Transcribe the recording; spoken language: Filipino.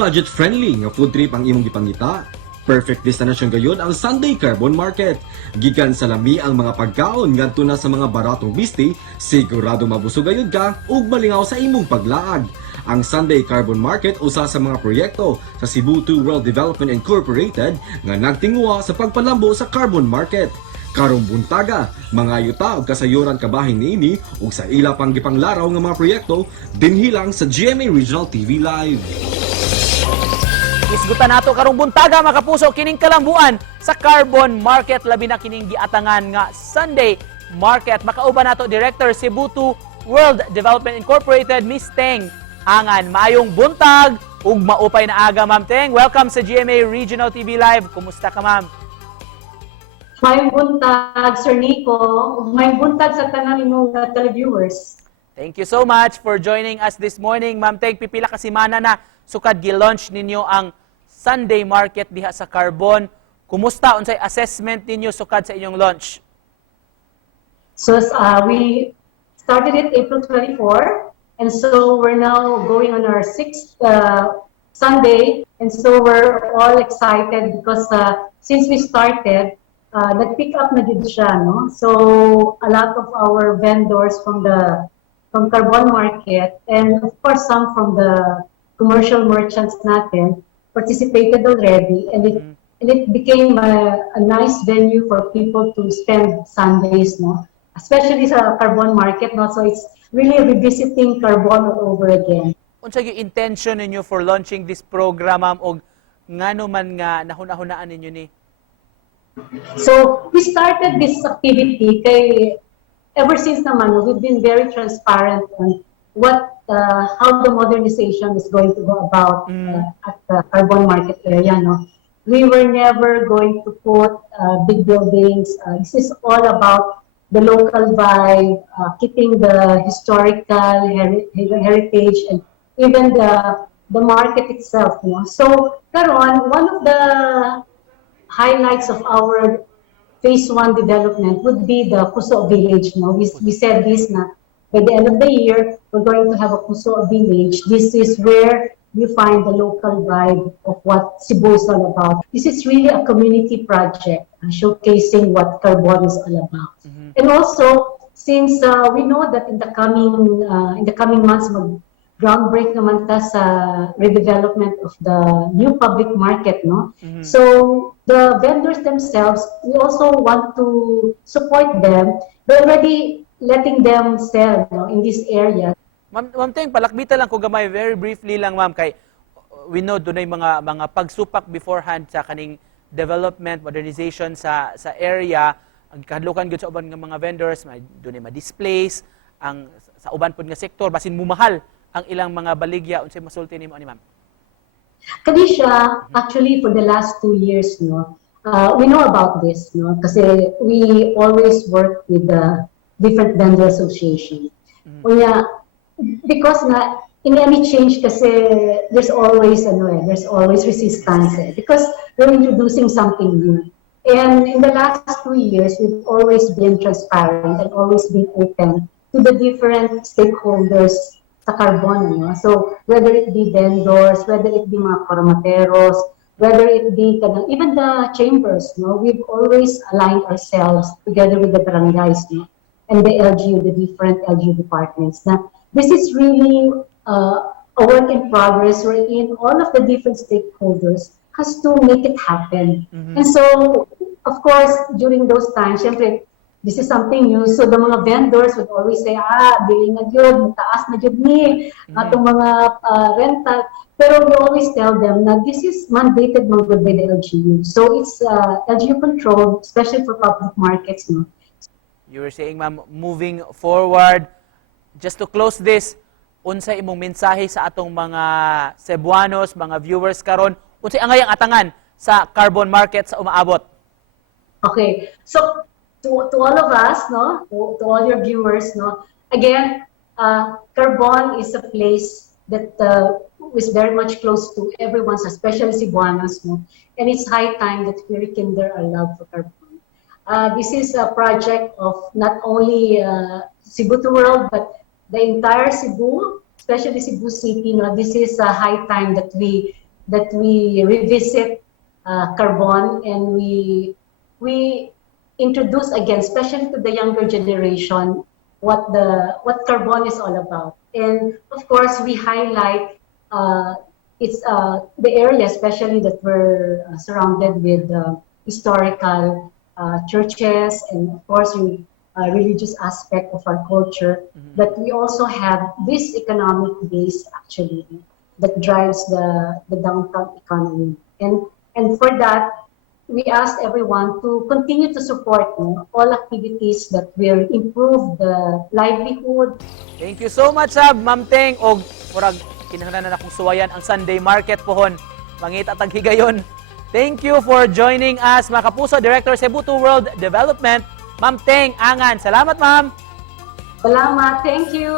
budget-friendly nga food trip ang imong gipangita. Perfect destination gayud ang Sunday Carbon Market. Gikan sa lami ang mga pagkaon ngadto na sa mga baratong bisti, sigurado mabusog gayud ka ug malingaw sa imong paglaag. Ang Sunday Carbon Market usa sa mga proyekto sa Cebu World Development Incorporated nga nagtingwa sa pagpalambo sa carbon market. Karong buntaga, mga yuta og kasayuran kabahin niini ug sa ila pang gipanglaraw nga mga proyekto dinhi lang sa GMA Regional TV Live. Isgutan nato karong buntaga mga kapuso kining kalambuan sa carbon market labi na kining giatangan nga Sunday market. Makauban nato Director Cebu World Development Incorporated Miss Teng Angan. Maayong buntag ug maupay na aga Ma'am Teng. Welcome sa GMA Regional TV Live. Kumusta ka Ma'am? Maayong buntag Sir Nico, maayong buntag sa tanan imong televiewers. Thank you so much for joining us this morning Ma'am Teng. Pipila ka semana na sukad gi-launch ninyo ang Sunday market diha sa Carbon. Kumusta unsay assessment ninyo sukad sa inyong launch? So we started it April 24, and so we're now going on our 6th Sunday, and so we're all excited because since we started, nag-pick up na gid siya, no? So a lot of our vendors from Carbon Market, and of course some from the commercial merchants natin participated already, and it became a nice venue for people to spend Sundays, no? Especially sa Carbon Market, no? So it's really revisiting Carbon all over again. Unsa gyud intention ninyo for launching this program ma'am og ngano man nga nahuna-hunaan ninyo ni? So we started this activity kay ever since naman we've been very transparent on how the modernization is going to go about at the Carbon Market area, no? We were never going to put big buildings. This is all about the local vibe, keeping the historical heritage, and even the market itself, no? So, karon, one of the highlights of our Phase 1 development would be the Puso Village, no? We said this na by the end of the year, we're going to have a Puso Village. This is where you find the local vibe of what Cebu is all about. This is really a community project showcasing what Carbon is all about. And also, since we know that in the coming months, groundbreak naman ta sa redevelopment of the new public market, no? So the vendors themselves, we also want to support them. We're already letting them sell, no, in this area. Ma'am Teng, palakbita lang ko gamay very briefly lang ma'am kay we know dunay mga pagsupak beforehand sa kaning development modernization sa area. Ang kahadlukan gyud sa uban nga mga vendors dunay ma-displace ang sa uban pud nga sektor basin mumahal ang ilang mga baligya. Unsay masulti nimo ani ma'am? Kani siya actually for the last 2 years, no. We know about this, no, kasi we always work with the different vendor association. Kunya, because na in any change kasi there's always resistance because they're introducing something new. And in the last 2 years, we've always been transparent and always been open to the different stakeholders sa Carbon, no? So whether it be vendors, whether it be mga koromateros, whether it be even the chambers, no, we've always aligned ourselves together with the barangays, no, and the LGU, the different LGU departments. Now, this is really a work in progress wherein all of the different stakeholders has to make it happen. And so, of course, during those times, syempre, this is something new. So the mga vendors would always say, bilhin na yun, taas na yun ni, atong mga rental. Pero we always tell them na this is mandated by the LGU. So it's LGU controlled, especially for public markets, no? You were saying, ma'am, moving forward, just to close this, unsay imong mensahe sa atong mga Cebuanos, mga viewers karon, unsay angayang atangan sa Carbon Market sa umaabot? Okay, so to all of us, no, to all your viewers, no, again, Carbon is a place that is very much close to everyone's, especially Cebuanos, no, and it's high time that we rekindle our love for Carbon. This is a project of not only Cebu World, but the entire Cebu, especially Cebu City. No, this is a high time that we that we revisit Carbon, and we introduce again, especially to the younger generation, what Carbon is all about. And of course, we highlight it's the area, especially that we're surrounded with historical churches, and of course, religious aspect of our culture. But we also have this economic base actually that drives the downtown economy. And for that, we ask everyone to continue to support all activities that will improve the livelihood. Thank you so much, Ma'am Teng. Og murag kinahanglan na akong suwayan ang Sunday market pohon. Mangita tag higayon. Thank you for joining us, mga kapuso, Director Cebu World Development, Ma'am Teng Angan. Salamat, ma'am. Salamat. Thank you.